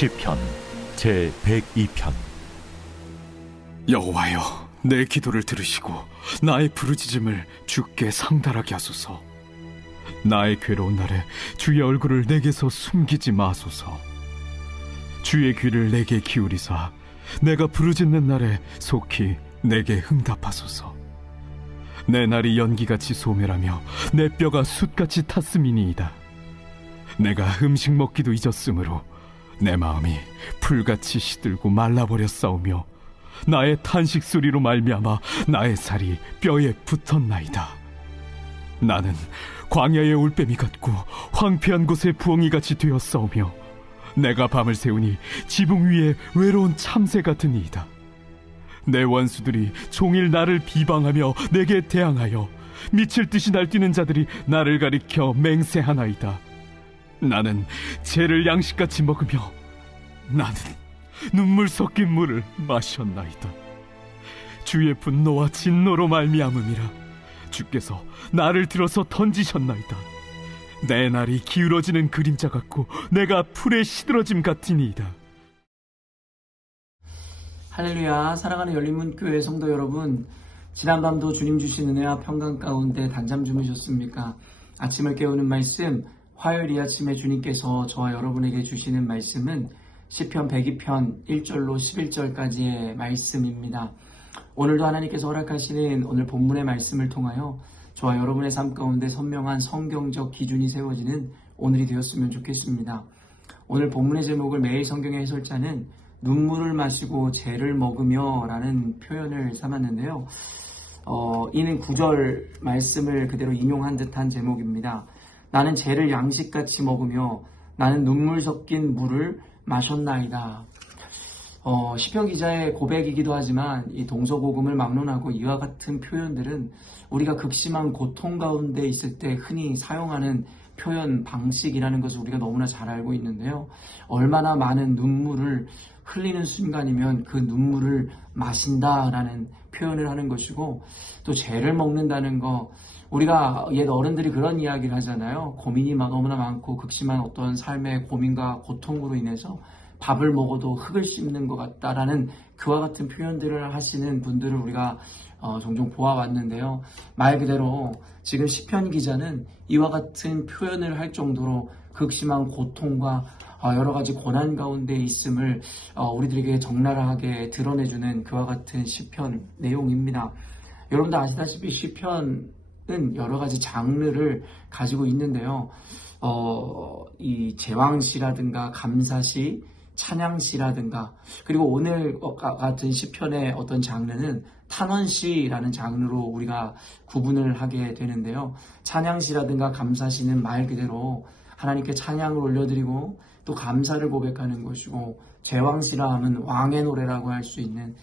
시편 제 102편. 여호와여, 내 기도를 들으시고 나의 부르짖음을 주께 상달하게 하소서. 나의 괴로운 날에 주의 얼굴을 내게서 숨기지 마소서. 주의 귀를 내게 기울이사 내가 부르짖는 날에 속히 내게 응답하소서. 내 날이 연기같이 소멸하며 내 뼈가 숯같이 탔음이니이다. 내가 음식 먹기도 잊었으므로 내 마음이 풀같이 시들고 말라버렸사오며 나의 탄식 소리로 말미암아 나의 살이 뼈에 붙었나이다. 나는 광야의 올빼미 같고 황폐한 곳의 부엉이같이 되었사오며 내가 밤을 새우니 지붕 위에 외로운 참새 같으니이다. 내 원수들이 종일 나를 비방하며 내게 대항하여 미칠 듯이 날뛰는 자들이 나를 가리켜 맹세하나이다. 나는 죄를 양식같이 먹으며 나는 눈물 섞인 물을 마셨나이다. 주의 분노와 진노로 말미암음이라. 주께서 나를 들어서 던지셨나이다. 내 날이 기울어지는 그림자 같고 내가 풀에 시들어짐 같으니이다. 할렐루야. 사랑하는 열린문교회 성도 여러분, 지난밤도 주님 주신 은혜와 평강 가운데 단잠 주무셨습니까? 아침을 깨우는 말씀, 화요일 이 아침에 주님께서 저와 여러분에게 주시는 말씀은 시편 102편 1절로 11절까지의 말씀입니다. 오늘도 하나님께서 허락하시는 오늘 본문의 말씀을 통하여 저와 여러분의 삶 가운데 선명한 성경적 기준이 세워지는 오늘이 되었으면 좋겠습니다. 오늘 본문의 제목을 매일 성경의 해설자는 눈물을 마시고 죄를 먹으며 라는 표현을 삼았는데요. 이는 9절 말씀을 그대로 인용한 듯한 제목입니다. 나는 죄를 양식같이 먹으며 나는 눈물 섞인 물을 마셨나이다. 시편 기자의 고백이기도 하지만 이 동서고금을 막론하고 이와 같은 표현들은 우리가 극심한 고통 가운데 있을 때 흔히 사용하는 표현 방식이라는 것을 우리가 너무나 잘 알고 있는데요. 얼마나 많은 눈물을 흘리는 순간이면 그 눈물을 마신다라는 표현을 하는 것이고, 또 죄를 먹는다는 거, 우리가 옛 어른들이 그런 이야기를 하잖아요. 고민이 너무나 많고 극심한 어떤 삶의 고민과 고통으로 인해서 밥을 먹어도 흙을 씹는 것 같다라는 그와 같은 표현들을 하시는 분들을 우리가 종종 보아왔는데요. 말 그대로 지금 시편 기자는 이와 같은 표현을 할 정도로 극심한 고통과 여러 가지 고난 가운데 있음을 우리들에게 적나라하게 드러내주는 그와 같은 시편 내용입니다. 여러분도 아시다시피 시편은 여러 가지 장르를 가지고 있는데요. 이 제왕시라든가 감사시, 찬양시라든가, 그리고 오늘 같은 시편의 어떤 장르는 탄원시라는 장르로 우리가 구분을 하게 되는데요. 찬양시라든가 감사시는 말 그대로 하나님께 찬양을 올려드리고 또 감사를 고백하는 것이고, 제왕시라 하면 왕의 노래라고 할 수 있는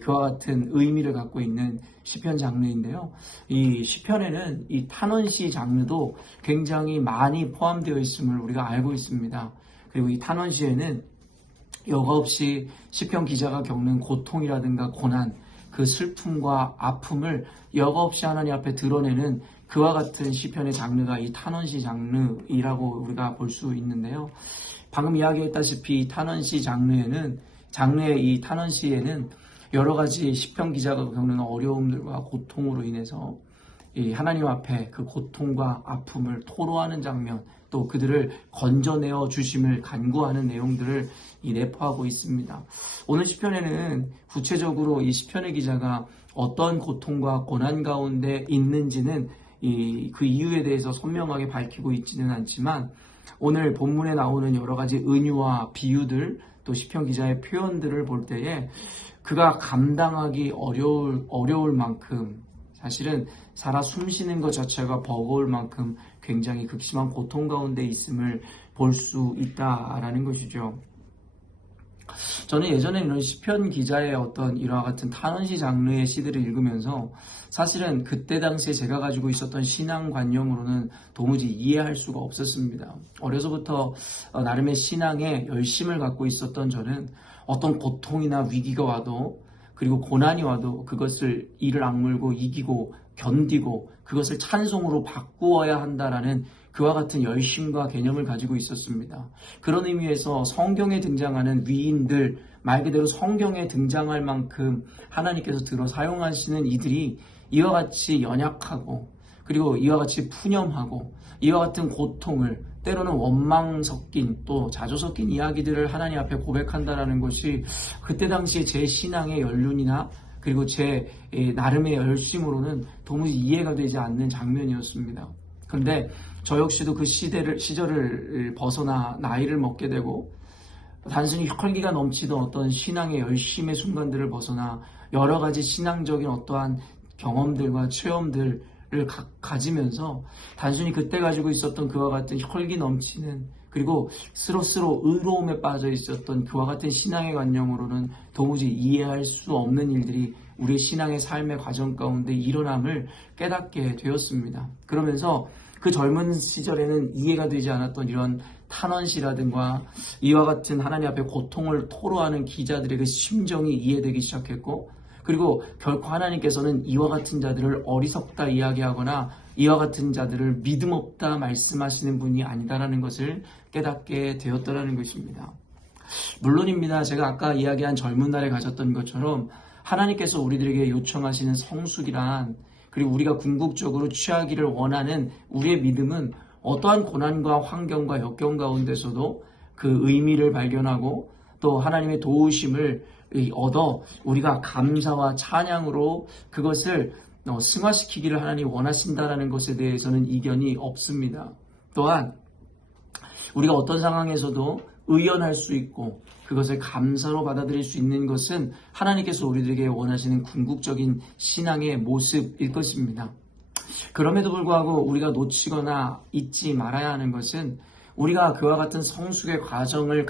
그와 같은 의미를 갖고 있는 시편 장르인데요. 이 시편에는 이 탄원시 장르도 굉장히 많이 포함되어 있음을 우리가 알고 있습니다. 그리고 이 탄원시에는 여과 없이 시편 기자가 겪는 고통이라든가 고난, 그 슬픔과 아픔을 여과 없이 하나님 앞에 드러내는 그와 같은 시편의 장르가 이 탄원시 장르이라고 우리가 볼 수 있는데요. 방금 이야기했다시피 이 탄원시 장르의 이 탄원시에는 여러 가지 시편 기자가 겪는 어려움들과 고통으로 인해서 이 하나님 앞에 그 고통과 아픔을 토로하는 장면, 또 그들을 건져내어 주심을 간구하는 내용들을 내포하고 있습니다. 오늘 시편에는 구체적으로 이 시편의 기자가 어떤 고통과 고난 가운데 있는지는 그 이유에 대해서 선명하게 밝히고 있지는 않지만, 오늘 본문에 나오는 여러 가지 은유와 비유들, 또 시편 기자의 표현들을 볼 때에 그가 감당하기 어려울 만큼, 사실은 살아 숨쉬는 것 자체가 버거울 만큼 굉장히 극심한 고통 가운데 있음을 볼 수 있다라는 것이죠. 저는 예전에 이런 시편 기자의 어떤 이와 같은 탄원시 장르의 시들을 읽으면서 사실은 그때 당시에 제가 가지고 있었던 신앙관념으로는 도무지 이해할 수가 없었습니다. 어려서부터 나름의 신앙에 열심을 갖고 있었던 저는 어떤 고통이나 위기가 와도, 그리고 고난이 와도 그것을 이를 악물고 이기고 견디고 그것을 찬송으로 바꾸어야 한다라는 그와 같은 열심과 개념을 가지고 있었습니다. 그런 의미에서 성경에 등장하는 위인들, 말 그대로 성경에 등장할 만큼 하나님께서 들어 사용하시는 이들이 이와 같이 연약하고 그리고 이와 같이 푸념하고 이와 같은 고통을 때로는 원망 섞인 또 자조 섞인 이야기들을 하나님 앞에 고백한다라는 것이 그때 당시에 제 신앙의 연륜이나 그리고 제 나름의 열심으로는 도무지 이해가 되지 않는 장면이었습니다. 그런데 저 역시도 그 시절을 벗어나 나이를 먹게 되고 단순히 혈기가 넘치던 어떤 신앙의 열심의 순간들을 벗어나 여러 가지 신앙적인 어떠한 경험들과 체험들을 가지면서 단순히 그때 가지고 있었던 그와 같은 혈기 넘치는 그리고 스스로 의로움에 빠져 있었던 그와 같은 신앙의 관념으로는 도무지 이해할 수 없는 일들이 우리의 신앙의 삶의 과정 가운데 일어남을 깨닫게 되었습니다. 그러면서 그 젊은 시절에는 이해가 되지 않았던 이런 탄원시라든가 이와 같은 하나님 앞에 고통을 토로하는 기자들의 그 심정이 이해되기 시작했고 그리고 결코 하나님께서는 이와 같은 자들을 어리석다 이야기하거나 이와 같은 자들을 믿음 없다 말씀하시는 분이 아니다라는 것을 깨닫게 되었다라는 것입니다. 물론입니다. 제가 아까 이야기한 젊은 날에 가졌던 것처럼 하나님께서 우리들에게 요청하시는 성숙이란 그리고 우리가 궁극적으로 취하기를 원하는 우리의 믿음은 어떠한 고난과 환경과 역경 가운데서도 그 의미를 발견하고 또 하나님의 도우심을 얻어 우리가 감사와 찬양으로 그것을 승화시키기를 하나님이 원하신다라는 것에 대해서는 이견이 없습니다. 또한 우리가 어떤 상황에서도 의연할 수 있고 그것을 감사로 받아들일 수 있는 것은 하나님께서 우리들에게 원하시는 궁극적인 신앙의 모습일 것입니다. 그럼에도 불구하고 우리가 놓치거나 잊지 말아야 하는 것은 우리가 그와 같은 성숙의 과정을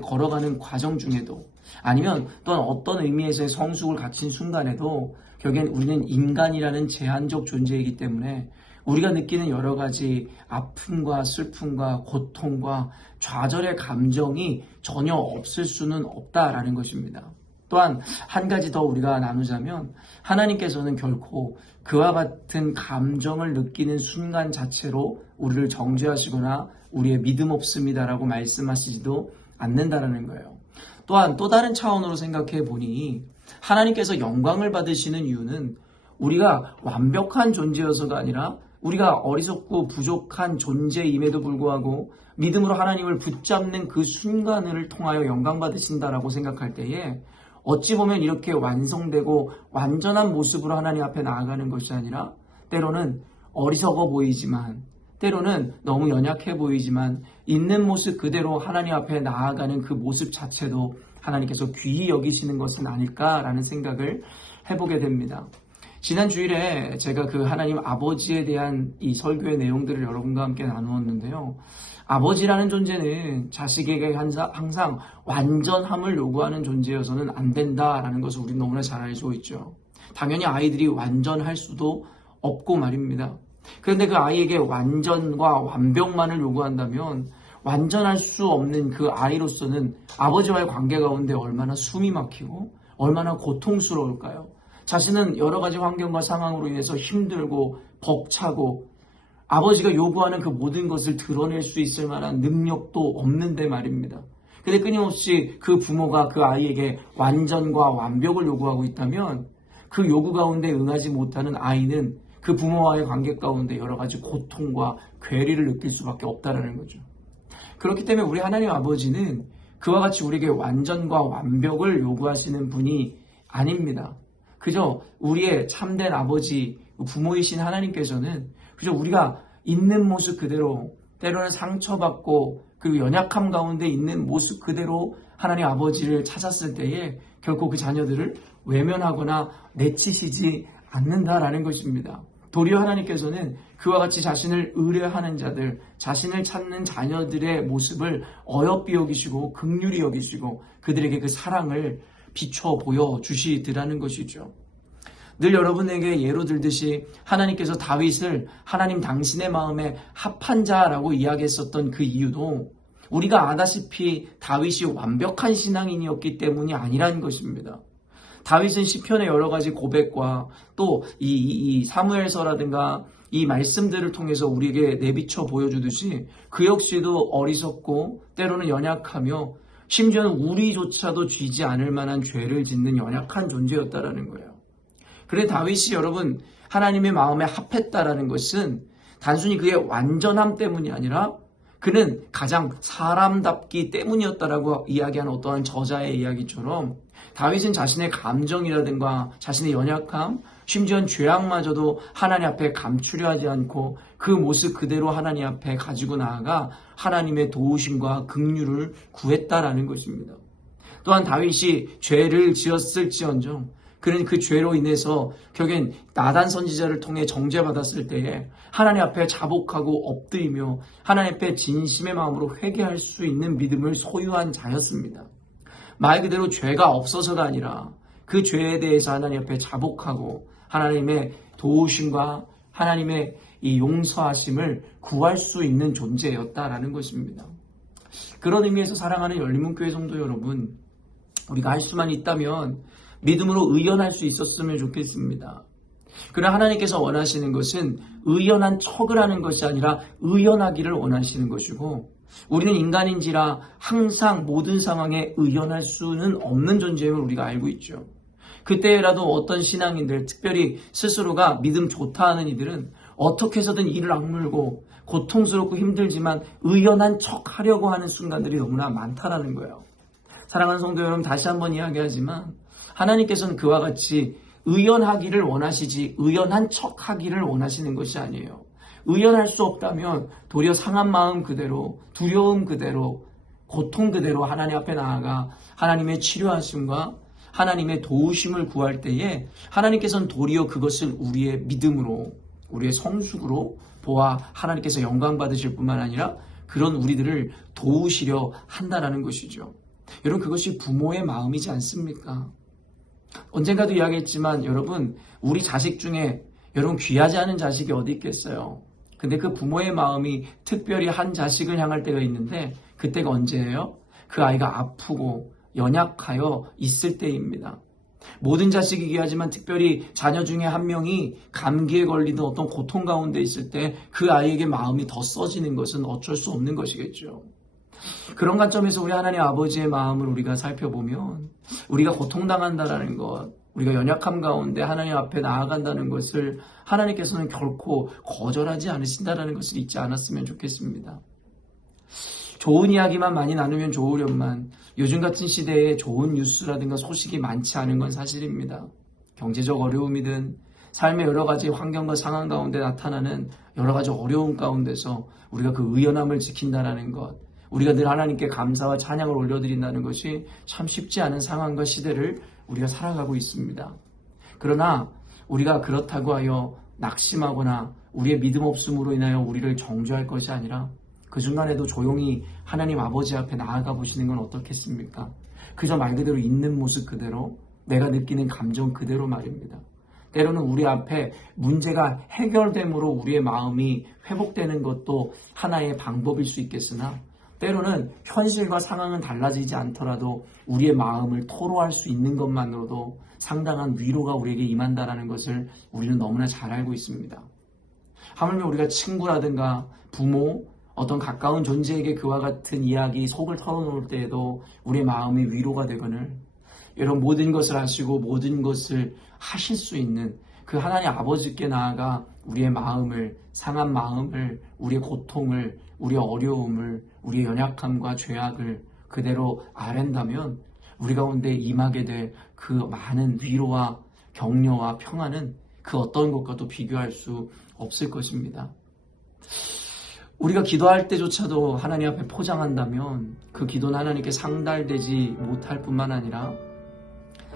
걸어가는 과정 중에도 아니면 또한 어떤 의미에서의 성숙을 갖춘 순간에도 결국엔 우리는 인간이라는 제한적 존재이기 때문에 우리가 느끼는 여러 가지 아픔과 슬픔과 고통과 좌절의 감정이 전혀 없을 수는 없다라는 것입니다. 또한 한 가지 더 우리가 나누자면 하나님께서는 결코 그와 같은 감정을 느끼는 순간 자체로 우리를 정죄하시거나 우리의 믿음 없습니다라고 말씀하시지도 않는다라는 거예요. 또한 또 다른 차원으로 생각해 보니 하나님께서 영광을 받으시는 이유는 우리가 완벽한 존재여서가 아니라 우리가 어리석고 부족한 존재임에도 불구하고 믿음으로 하나님을 붙잡는 그 순간을 통하여 영광 받으신다라고 생각할 때에 어찌 보면 이렇게 완성되고 완전한 모습으로 하나님 앞에 나아가는 것이 아니라 때로는 어리석어 보이지만 때로는 너무 연약해 보이지만 있는 모습 그대로 하나님 앞에 나아가는 그 모습 자체도 하나님께서 귀히 여기시는 것은 아닐까라는 생각을 해보게 됩니다. 지난 주일에 제가 그 하나님 아버지에 대한 이 설교의 내용들을 여러분과 함께 나누었는데요. 아버지라는 존재는 자식에게 항상 완전함을 요구하는 존재여서는 안 된다라는 것을 우리는 너무나 잘 알고 있죠. 당연히 아이들이 완전할 수도 없고 말입니다. 그런데 그 아이에게 완전과 완벽만을 요구한다면 완전할 수 없는 그 아이로서는 아버지와의 관계 가운데 얼마나 숨이 막히고 얼마나 고통스러울까요? 자신은 여러 가지 환경과 상황으로 인해서 힘들고 벅차고 아버지가 요구하는 그 모든 것을 드러낼 수 있을 만한 능력도 없는데 말입니다. 근데 끊임없이 그 부모가 그 아이에게 완전과 완벽을 요구하고 있다면 그 요구 가운데 응하지 못하는 아이는 그 부모와의 관계 가운데 여러 가지 고통과 괴리를 느낄 수밖에 없다는 거죠. 그렇기 때문에 우리 하나님 아버지는 그와 같이 우리에게 완전과 완벽을 요구하시는 분이 아닙니다. 그저 우리의 참된 아버지, 부모이신 하나님께서는 그저 우리가 있는 모습 그대로 때로는 상처받고 그리고 연약함 가운데 있는 모습 그대로 하나님 아버지를 찾았을 때에 결코 그 자녀들을 외면하거나 내치시지 않는다라는 것입니다. 도리어 하나님께서는 그와 같이 자신을 의뢰하는 자들, 자신을 찾는 자녀들의 모습을 어여삐 여기시고 긍휼히 여기시고 그들에게 그 사랑을 비춰 보여주시더라는 것이죠. 늘 여러분에게 예로 들듯이 하나님께서 다윗을 하나님 당신의 마음에 합한 자라고 이야기했었던 그 이유도 우리가 아다시피 다윗이 완벽한 신앙인이었기 때문이 아니라는 것입니다. 다윗은 시편의 여러 가지 고백과 또 이 사무엘서라든가 이 말씀들을 통해서 우리에게 내비쳐 보여주듯이 그 역시도 어리석고 때로는 연약하며 심지어는 우리조차도 쥐지 않을 만한 죄를 짓는 연약한 존재였다라는 거예요. 그래 다윗이 여러분 하나님의 마음에 합했다라는 것은 단순히 그의 완전함 때문이 아니라 그는 가장 사람답기 때문이었다라고 이야기하는 어떠한 저자의 이야기처럼 다윗은 자신의 감정이라든가 자신의 연약함, 심지어는 죄악마저도 하나님 앞에 감추려 하지 않고 그 모습 그대로 하나님 앞에 가지고 나아가 하나님의 도우심과 긍휼을 구했다라는 것입니다. 또한 다윗이 죄를 지었을지언정 그는 그 죄로 인해서 결국엔 나단 선지자를 통해 정죄받았을 때에 하나님 앞에 자복하고 엎드리며 하나님 앞에 진심의 마음으로 회개할 수 있는 믿음을 소유한 자였습니다. 말 그대로 죄가 없어서가 아니라 그 죄에 대해서 하나님 앞에 자복하고 하나님의 도우심과 하나님의 이 용서하심을 구할 수 있는 존재였다라는 것입니다. 그런 의미에서 사랑하는 열린문교회 성도 여러분, 우리가 할 수만 있다면 믿음으로 의연할 수 있었으면 좋겠습니다. 그러나 하나님께서 원하시는 것은 의연한 척을 하는 것이 아니라 의연하기를 원하시는 것이고 우리는 인간인지라 항상 모든 상황에 의연할 수는 없는 존재임을 우리가 알고 있죠. 그때라도 어떤 신앙인들, 특별히 스스로가 믿음 좋다 하는 이들은 어떻게 해서든 이를 악물고 고통스럽고 힘들지만 의연한 척 하려고 하는 순간들이 너무나 많다라는 거예요. 사랑하는 성도 여러분, 다시 한번 이야기하지만 하나님께서는 그와 같이 의연하기를 원하시지 의연한 척 하기를 원하시는 것이 아니에요. 의연할 수 없다면 도리어 상한 마음 그대로, 두려움 그대로, 고통 그대로 하나님 앞에 나아가 하나님의 치료하심과 하나님의 도우심을 구할 때에 하나님께서는 도리어 그것을 우리의 믿음으로, 우리의 성숙으로 보아 하나님께서 영광 받으실 뿐만 아니라 그런 우리들을 도우시려 한다라는 것이죠. 여러분, 그것이 부모의 마음이지 않습니까? 언젠가도 이야기했지만 여러분, 우리 자식 중에 여러분 귀하지 않은 자식이 어디 있겠어요? 근데 그 부모의 마음이 특별히 한 자식을 향할 때가 있는데 그때가 언제예요? 그 아이가 아프고 연약하여 있을 때입니다. 모든 자식이 귀하지만 특별히 자녀 중에 한 명이 감기에 걸리든 어떤 고통 가운데 있을 때 그 아이에게 마음이 더 써지는 것은 어쩔 수 없는 것이겠죠. 그런 관점에서 우리 하나님 아버지의 마음을 우리가 살펴보면 우리가 고통당한다라는 것, 우리가 연약함 가운데 하나님 앞에 나아간다는 것을 하나님께서는 결코 거절하지 않으신다라는 것을 잊지 않았으면 좋겠습니다. 좋은 이야기만 많이 나누면 좋으련만 요즘 같은 시대에 좋은 뉴스라든가 소식이 많지 않은 건 사실입니다. 경제적 어려움이든 삶의 여러 가지 환경과 상황 가운데 나타나는 여러 가지 어려움 가운데서 우리가 그 의연함을 지킨다라는 것, 우리가 늘 하나님께 감사와 찬양을 올려드린다는 것이 참 쉽지 않은 상황과 시대를 우리가 살아가고 있습니다. 그러나 우리가 그렇다고 하여 낙심하거나 우리의 믿음 없음으로 인하여 우리를 정죄할 것이 아니라 그 순간에도 조용히 하나님 아버지 앞에 나아가 보시는 건 어떻겠습니까? 그저 말 그대로 있는 모습 그대로 내가 느끼는 감정 그대로 말입니다. 때로는 우리 앞에 문제가 해결됨으로 우리의 마음이 회복되는 것도 하나의 방법일 수 있겠으나 때로는 현실과 상황은 달라지지 않더라도 우리의 마음을 토로할 수 있는 것만으로도 상당한 위로가 우리에게 임한다는 것을 우리는 너무나 잘 알고 있습니다. 하물며 우리가 친구라든가 부모, 어떤 가까운 존재에게 그와 같은 이야기, 속을 털어놓을 때에도 우리의 마음이 위로가 되거늘 여러분, 모든 것을 아시고 모든 것을 하실 수 있는 그 하나님 아버지께 나아가 우리의 마음을, 상한 마음을, 우리의 고통을, 우리의 어려움을, 우리의 연약함과 죄악을 그대로 아랜다면 우리 가운데 임하게 될 그 많은 위로와 격려와 평안은 그 어떤 것과도 비교할 수 없을 것입니다. 우리가 기도할 때조차도 하나님 앞에 포장한다면 그 기도는 하나님께 상달되지 못할 뿐만 아니라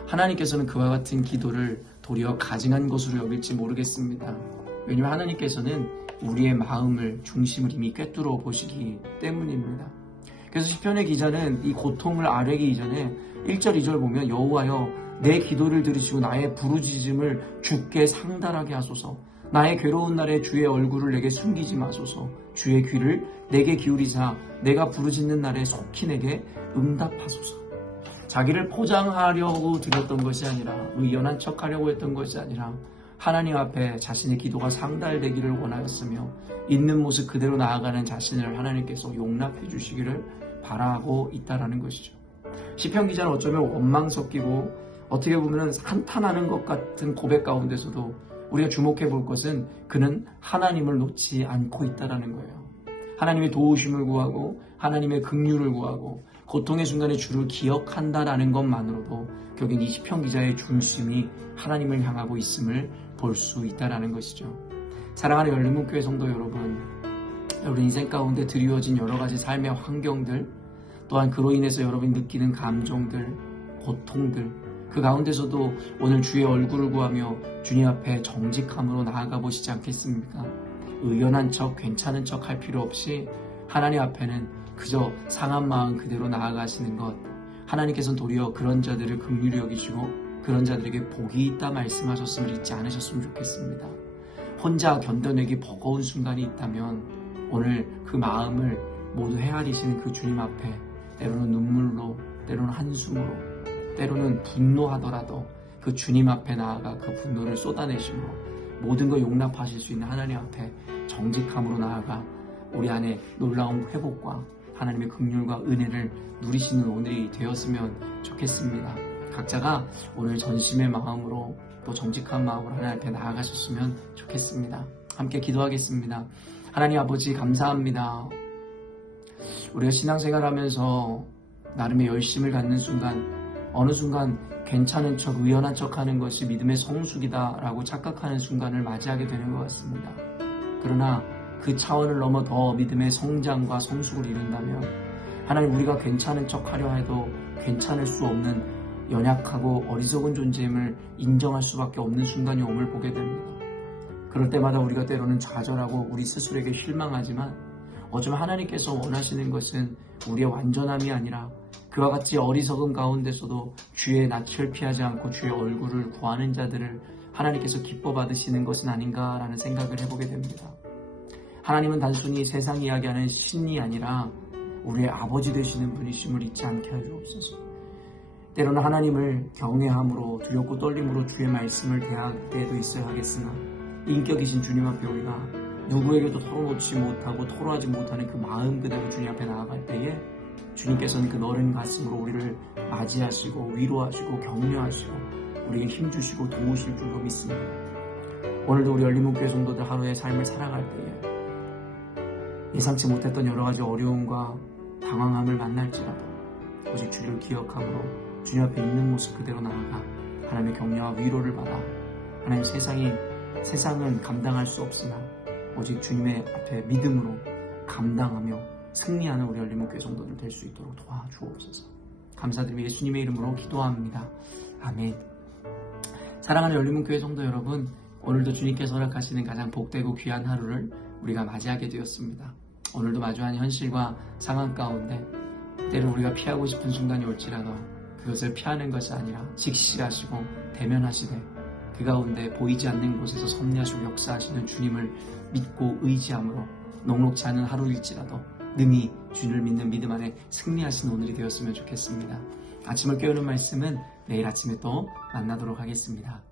하나님께서는 그와 같은 기도를 도리어 가증한 것으로 여길지 모르겠습니다. 왜냐하면 하나님께서는 우리의 마음을, 중심을 이미 꿰뚫어 보시기 때문입니다. 그래서 시편의 기자는 이 고통을 아뢰기 이전에 1절, 2절 보면 여호와여 내 기도를 들으시고 나의 부르짖음을 주께 상달하게 하소서. 나의 괴로운 날에 주의 얼굴을 내게 숨기지 마소서. 주의 귀를 내게 기울이사 내가 부르짖는 날에 속히 내게 응답하소서. 자기를 포장하려고 드렸던 것이 아니라 의연한 척하려고 했던 것이 아니라 하나님 앞에 자신의 기도가 상달되기를 원하였으며 있는 모습 그대로 나아가는 자신을 하나님께서 용납해 주시기를 바라고 있다라는 것이죠. 시편 기자는 어쩌면 원망 섞이고 어떻게 보면 한탄하는 것 같은 고백 가운데서도 우리가 주목해 볼 것은 그는 하나님을 놓지 않고 있다라는 거예요. 하나님의 도우심을 구하고 하나님의 긍휼을 구하고 고통의 순간에 주를 기억한다라는 것만으로도 결국 이 시편 기자의 중심이 하나님을 향하고 있음을 볼 수 있다라는 것이죠. 사랑하는 열린문교회 성도 여러분, 여러분 인생 가운데 드리워진 여러 가지 삶의 환경들, 또한 그로 인해서 여러분이 느끼는 감정들, 고통들, 그 가운데서도 오늘 주의 얼굴을 구하며 주님 앞에 정직함으로 나아가 보시지 않겠습니까? 의연한 척, 괜찮은 척 할 필요 없이 하나님 앞에는 그저 상한 마음 그대로 나아가시는 것, 하나님께서는 도리어 그런 자들을 긍휼히 여기시고 그런 자들에게 복이 있다 말씀하셨음을 잊지 않으셨으면 좋겠습니다. 혼자 견뎌내기 버거운 순간이 있다면 오늘 그 마음을 모두 헤아리시는 그 주님 앞에 때로는 눈물로, 때로는 한숨으로, 때로는 분노하더라도 그 주님 앞에 나아가 그 분노를 쏟아내심으로 모든 걸 용납하실 수 있는 하나님 앞에 정직함으로 나아가 우리 안에 놀라운 회복과 하나님의 긍휼과 은혜를 누리시는 오늘이 되었으면 좋겠습니다. 각자가 오늘 전심의 마음으로 또 정직한 마음으로 하나님 앞에 나아가셨으면 좋겠습니다. 함께 기도하겠습니다. 하나님 아버지 감사합니다. 우리가 신앙생활하면서 나름의 열심을 갖는 순간 어느 순간 괜찮은 척, 의연한 척 하는 것이 믿음의 성숙이다라고 착각하는 순간을 맞이하게 되는 것 같습니다. 그러나 그 차원을 넘어 더 믿음의 성장과 성숙을 이룬다면 하나님 우리가 괜찮은 척 하려 해도 괜찮을 수 없는 연약하고 어리석은 존재임을 인정할 수밖에 없는 순간이 옴을 보게 됩니다. 그럴 때마다 우리가 때로는 좌절하고 우리 스스로에게 실망하지만 어쩌면 하나님께서 원하시는 것은 우리의 완전함이 아니라 그와 같이 어리석은 가운데서도 주의 낯을 피하지 않고 주의 얼굴을 구하는 자들을 하나님께서 기뻐 받으시는 것은 아닌가라는 생각을 해보게 됩니다. 하나님은 단순히 세상 이야기하는 신이 아니라 우리의 아버지 되시는 분이심을 잊지 않게 하시옵소서. 때로는 하나님을 경외함으로 두렵고 떨림으로 주의 말씀을 대할 때도 있어야 하겠으나 인격이신 주님 앞에 우리가 누구에게도 털어놓지 못하고 토로하지 못하는 그 마음 그대로 주님 앞에 나아갈 때에 주님께서는 그 너른 가슴으로 우리를 맞이하시고 위로하시고 격려하시고 우리에게 힘주시고 도우실 줄로 믿습니다. 오늘도 우리 열린문교회 성도들 하루의 삶을 살아갈 때에 예상치 못했던 여러 가지 어려움과 당황함을 만날지라도 오직 주를 기억함으로 주님 앞에 있는 모습 그대로 나아가 하나님의 격려와 위로를 받아 하나님 세상은 감당할 수 없으나 오직 주님의 앞에 믿음으로 감당하며 승리하는 우리 열린문교회 성도들 될 수 있도록 도와주옵소서. 감사드리며 예수님의 이름으로 기도합니다. 아멘. 사랑하는 열린문교회 성도 여러분, 오늘도 주님께서 허락하시는 가장 복되고 귀한 하루를 우리가 맞이하게 되었습니다. 오늘도 마주한 현실과 상황 가운데 때로 우리가 피하고 싶은 순간이 올지라도 그것을 피하는 것이 아니라 직시하시고 대면하시되 그 가운데 보이지 않는 곳에서 섭리하시고 역사하시는 주님을 믿고 의지함으로 녹록지 않은 하루일지라도 능히 주를 믿는 믿음 안에 승리하신 오늘이 되었으면 좋겠습니다. 아침을 깨우는 말씀은 내일 아침에 또 만나도록 하겠습니다.